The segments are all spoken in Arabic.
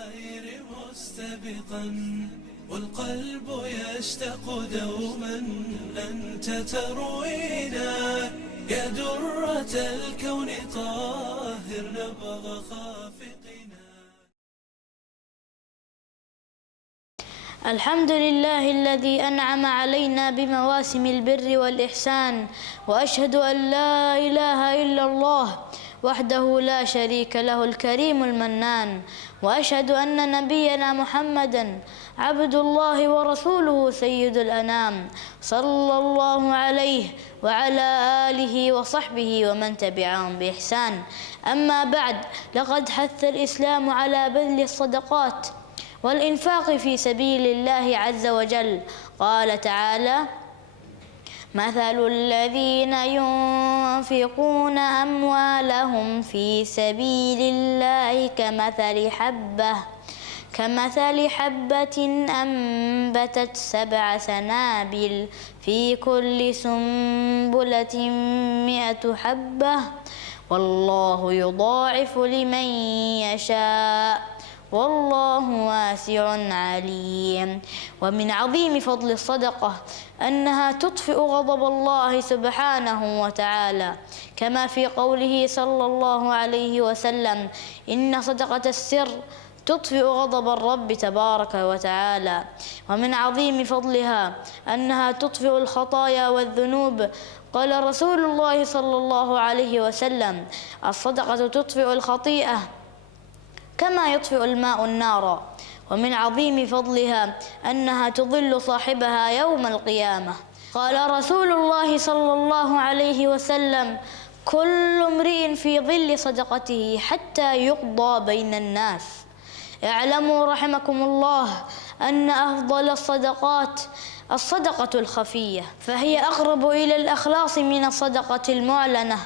الخير مستبقا والقلب يشتاق دوما أنت تروينا يا درة الكون طاهر نبض خافقنا. الحمد لله الذي أنعم علينا بمواسم البر والإحسان، وأشهد أن لا إله إلا الله وحده لا شريك له الكريم المنان، وأشهد أن نبينا محمدًا عبد الله ورسوله سيد الأنام، صلى الله عليه وعلى آله وصحبه ومن تبعهم بإحسان. أما بعد، لقد حث الإسلام على بذل الصدقات والإنفاق في سبيل الله عز وجل. قال تعالى: مثل الذين ينفقون أموالهم في سبيل الله كمثل حبة أنبتت 7 سنابل في كل سنبلة 100 حبة والله يضاعف لمن يشاء والله واسع عليم. ومن عظيم فضل الصدقة أنها تطفئ غضب الله سبحانه وتعالى، كما في قوله صلى الله عليه وسلم: إن صدقة السر تطفئ غضب الرب تبارك وتعالى. ومن عظيم فضلها أنها تطفئ الخطايا والذنوب. قال رسول الله صلى الله عليه وسلم: الصدقة تطفئ الخطيئة كما يطفئ الماء النار. ومن عظيم فضلها أنها تظل صاحبها يوم القيامة. قال رسول الله صلى الله عليه وسلم: كل امرئ في ظل صدقته حتى يقضى بين الناس. اعلموا رحمكم الله أن أفضل الصدقات الصدقة الخفية، فهي أقرب إلى الإخلاص من الصدقة المعلنة.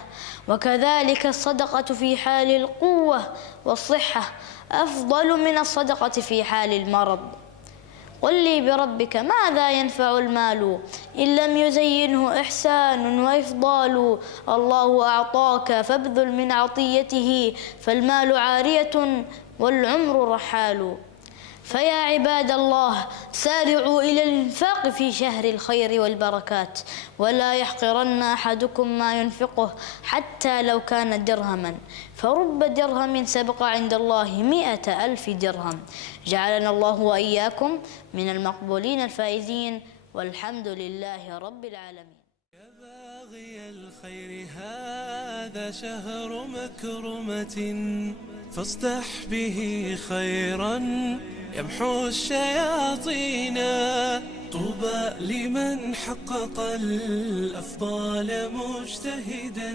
وكذلك الصدقة في حال القوة والصحة أفضل من الصدقة في حال المرض. قل لي بربك ماذا ينفع المال إن لم يزينه إحسان وإفضال. الله أعطاك فابذل من عطيته، فالمال عارية والعمر رحال. فيا عباد الله، سارعوا إلى الإنفاق في شهر الخير والبركات، ولا يحقرن أحدكم ما ينفقه حتى لو كان درهما، فرب درهم سبق عند الله 100,000 درهم. جعلنا الله وإياكم من المقبولين الفائزين، والحمد لله رب العالمين. يا باغي الخير هذا شهر مكرمة، فاصدح به خيرا يمحو الشياطين. طوبى لمن حقق الأفضال مجتهدا،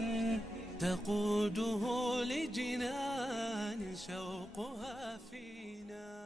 تقوده لجنان شوقها فينا.